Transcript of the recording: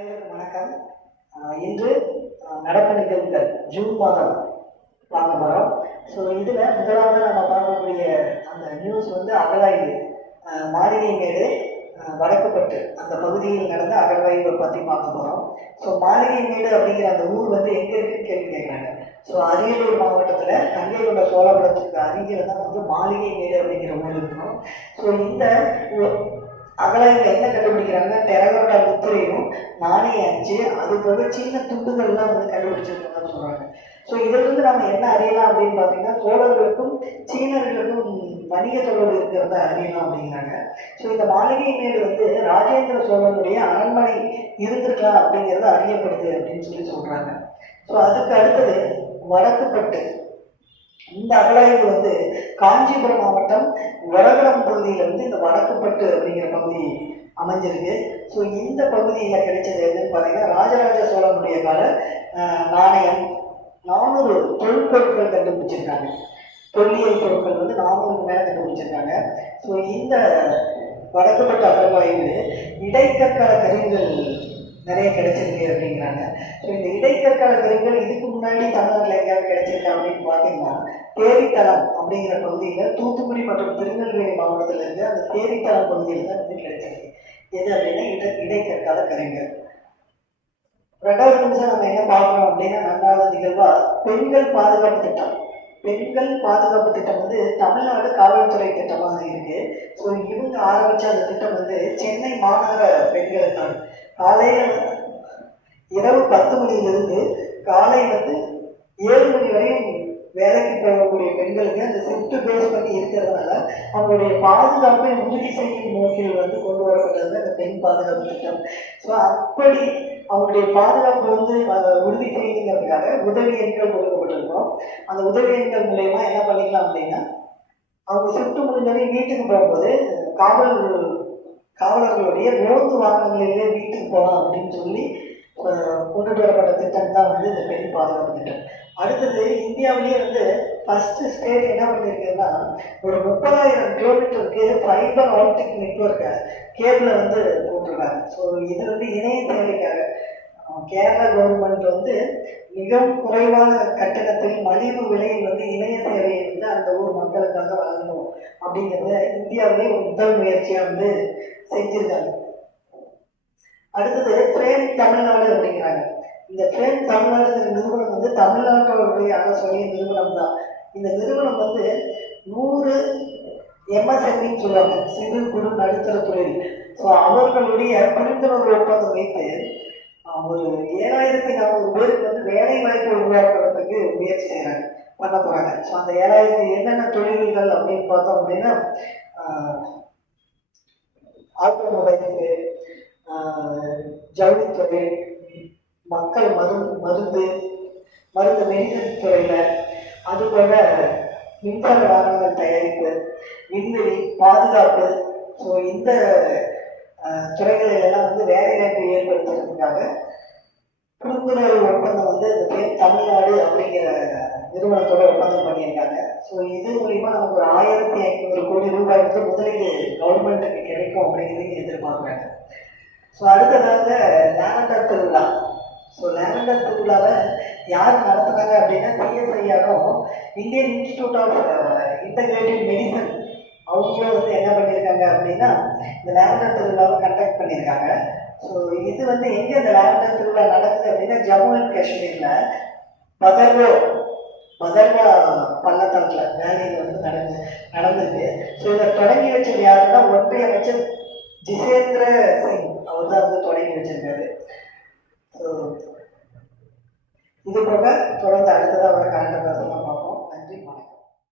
அனைவருக்கும் வணக்கம். இன்று நடப்பு நிகழ்வுகள் ஜூன் மாதம் பார்க்க போகிறோம். ஸோ இதில் முதலாவது நம்ம பார்க்கக்கூடிய அந்த நியூஸ் வந்து அகழாய்வு, மாளிகை மேடு, வடக்குப்பட்டு அந்த பகுதியில் நடந்த அகழ்வாய்வை பற்றி பார்க்க போகிறோம். ஸோ மாளிகை மேடு அப்படிங்கிற அந்த ஊர் வந்து எங்கே இருக்குன்னு கேள்வி கேட்குறாங்க. ஸோ அரியலூர் மாவட்டத்தில் கங்கைகொண்ட சோழபுரத்துக்கு அருகில் தான் வந்து மாளிகை மேடு அப்படிங்கிற ஊர் இருக்கணும். ஸோ இந்த அகழாய்வில் என்ன கண்டுபிடிக்கிறாங்க, டெரகோட்டா முத்திரையும் நாணய அச்சு, அது போக சின்ன துண்டுகள்லாம் வந்து கண்டுபிடிச்சிருக்காங்கன்னு சொல்கிறாங்க. ஸோ இதிலிருந்து நம்ம என்ன அறியலாம் அப்படின்னு பார்த்தீங்கன்னா, சோழர்களுக்கும் சீனர்களுக்கும் வணிக தொடர்பு இருக்கிறத அறியலாம் அப்படிங்கிறாங்க. ஸோ இந்த மாளிகை மேடு வந்து ராஜேந்திர சோழனுடைய அரண்மனை இருந்திருக்கலாம் அப்படிங்கிறது அறியப்படுது அப்படின்னு சொல்கிறாங்க. ஸோ அதுக்கு அடுத்தது வடக்குப்பட்டு. இந்த அகழாய்வு வந்து காஞ்சிபுரம் மாவட்டம் வடகுளம் பகுதியில் வந்து இந்த வடக்குப்பட்டு அப்படிங்கிற பகுதி அமைஞ்சிருக்கு. ஸோ இந்த பகுதியில் கிடைச்சது எதுன்னு பார்த்தீங்கன்னா, ராஜராஜ சோழனுடைய கால நாணயம், 400 தொல்பொருட்கள் கண்டுபிடிச்சிருக்காங்க. தொல்லியல் பொருட்கள் வந்து 400க்கு மேலே கண்டுபிடிச்சிருக்காங்க. ஸோ இந்த வடக்குப்பட்டு அகழ்வாய்வு இடைக்கற்கால கருவிகள் நிறைய கிடைச்சிருக்கு அப்படிங்கிறாங்க. ஸோ இந்த இடைக்கற்கால கருவிகள் இதுக்கு முன்னாடி தமிழ்நாட்டில் எங்கேயாவது கிடைச்சிருக்கா அப்படின்னு பார்த்தீங்கன்னா, தேரித்தளம் அப்படிங்கிற பகுதியில் தூத்துக்குடி மற்றும் திருநெல்வேலி மாவட்டத்தில் இருந்து அந்த தேரித்தளம் பகுதியில் தான் வந்து கிடைச்சிருக்கு. எது அப்படின்னா இடைக்கற்கால கருவிகள். ரெண்டாவது நிமிஷம் நம்ம என்ன பார்க்குறோம் அப்படின்னா, 2வது நிகழ்வா பெண்கள் பாதுகாப்பு திட்டம். பெண்கள் பாதுகாப்பு திட்டம் வந்து தமிழ்நாடு காவல்துறை திட்டமாக இருக்கு. ஸோ இவங்க ஆரம்பித்த அந்த திட்டம் வந்து சென்னை மாநகர பெண்களுக்கான காலையில் இரவு 10 மணியிலிருந்து காலை வந்து 7 மணி வரையும் வேலைக்கு போகக்கூடிய பெண்களுக்கு அந்த ஷிஃப்ட் பேஸ் பண்ணி இருக்கிறதுனால அவங்களுடைய பாதுகாப்பை உறுதி செய்யும் நோக்கில் வந்து கொண்டு வரப்பட்டது அந்த பெண் பாதுகாப்பு திட்டம். ஸோ அப்படி அவங்களுடைய பாதுகாப்பு வந்து உறுதி செய்யுங்கிறதுக்காக உதவி எண்கள் கொடுக்கப்பட்டிருக்கோம். அந்த உதவி எண்கள் மூலயமா என்ன பண்ணிக்கலாம் அப்படின்னா, அவங்க ஷிஃப்ட் முடிஞ்சோடனே வீட்டுக்கு போகும்போது காவலர்களுடைய ரோந்து வாகனங்களிலே வீட்டுக்கு போகலாம் அப்படின்னு சொல்லி கொண்டுட்டு வரப்பட்ட திட்டம் தான் வந்து இந்த பெண் பாதுகாப்பு திட்டம். அடுத்தது இந்தியாவிலேயே வந்து ஃபர்ஸ்ட் ஸ்டேட் என்ன பண்ணியிருக்குன்னா, ஒரு 30,000 கிலோமீட்டருக்கு ஃபைபர் ஆப்டிக் நெட்வொர்க் கேபிளை வந்து போட்டிருக்காங்க. ஸோ இது வந்து இணைய சேவைக்காக கேரளா கவர்மெண்ட் வந்து மிகவும் குறைவான கட்டணத்தில் மலிவு விலையில் வந்து இணைய சேவையை வந்து அந்த ஊர் மக்களுக்காக வழங்கணும் அப்படிங்கிறத இந்தியாவிலே ஒரு முதல் முயற்சியாக வந்து செஞ்சிருக்காங்க. அடுத்தது ஃப்ரேம் தமிழ்நாடு அப்படிங்கிறாங்க. இந்த ஃப்ரேம் தமிழ்நாடுங்கிற நிறுவனம் வந்து தமிழ்நாட்டோடைய அரசுடைய நிறுவனம் தான். இந்த நிறுவனம் வந்து 100 MSMEன்னு சொல்லுவாங்க, சிறு குறு நடுத்தர தொழில். ஸோ அவர்களுடைய புரிந்துணர்வு ஒப்பந்தம் வைத்து ஒரு 7,400 பேருக்கு வந்து வேலை வாய்ப்பு உருவாக்குறதுக்கு முயற்சி பண்ண போகிறாங்க. ஸோ அந்த 7,000 என்னென்ன தொழில்கள் அப்படின்னு பார்த்தோம் அப்படின்னா, ஆட்டோமொபைல்ஸு, ஜவுளித்துறை, மக்கள் மருந்து மெடிசன் துறையில், அதுபோல மின்சார வாகனங்கள் தயாரிப்பு, விண்வெளி பாதுகாப்பு. ஸோ இந்த துறைகளிலெல்லாம் வந்து வேலை வாய்ப்பை ஏற்படுத்துறதுக்காக புரிந்துணர்வு ஒப்பந்தம் வந்து இந்த தமிழ்நாடு அப்படிங்கிற நிறுவனத்தோட ஒப்பந்தம் பண்ணியிருக்காங்க. ஸோ இது மூலிமா நமக்கு ஒரு 1,500 கோடி ரூபாய் வந்து முதலீடு கவர்மெண்ட்டுக்கு கிடைக்கும் அப்படிங்கிறது எதிர்பார்க்குறாங்க. ஸோ அடுத்ததாக லேவண்டர் திருவிழா. ஸோ லேவண்டர் திருவிழாவை யார் நடத்துனாங்க அப்படின்னா, சிஎஸ்ஐஆரும் Indian Institute of Integrative Medicine அவங்களும் வந்து என்ன பண்ணியிருக்காங்க அப்படின்னா, இந்த லேவண்டர் திருவிழாவை கண்டக்ட் பண்ணியிருக்காங்க. ஸோ இது வந்து எங்கே இந்த லேவண்டர் திருவிழா நடக்குது அப்படின்னா, ஜம்மு அண்ட் காஷ்மீரில் பதர்வா பள்ளத்தாக்கில் வேலையில் வந்து நடந்திருக்கு. ஸோ இதை தொடங்கி வச்சது யாருன்னா, ஒன்றிய அமைச்சர் ஜிதேந்திர சிங் அவர் தான் வந்து தொடங்கி வச்சிருக்காரு. ஸோ இது போக தொடர்ந்து அடுத்ததாக வர கரண்ட்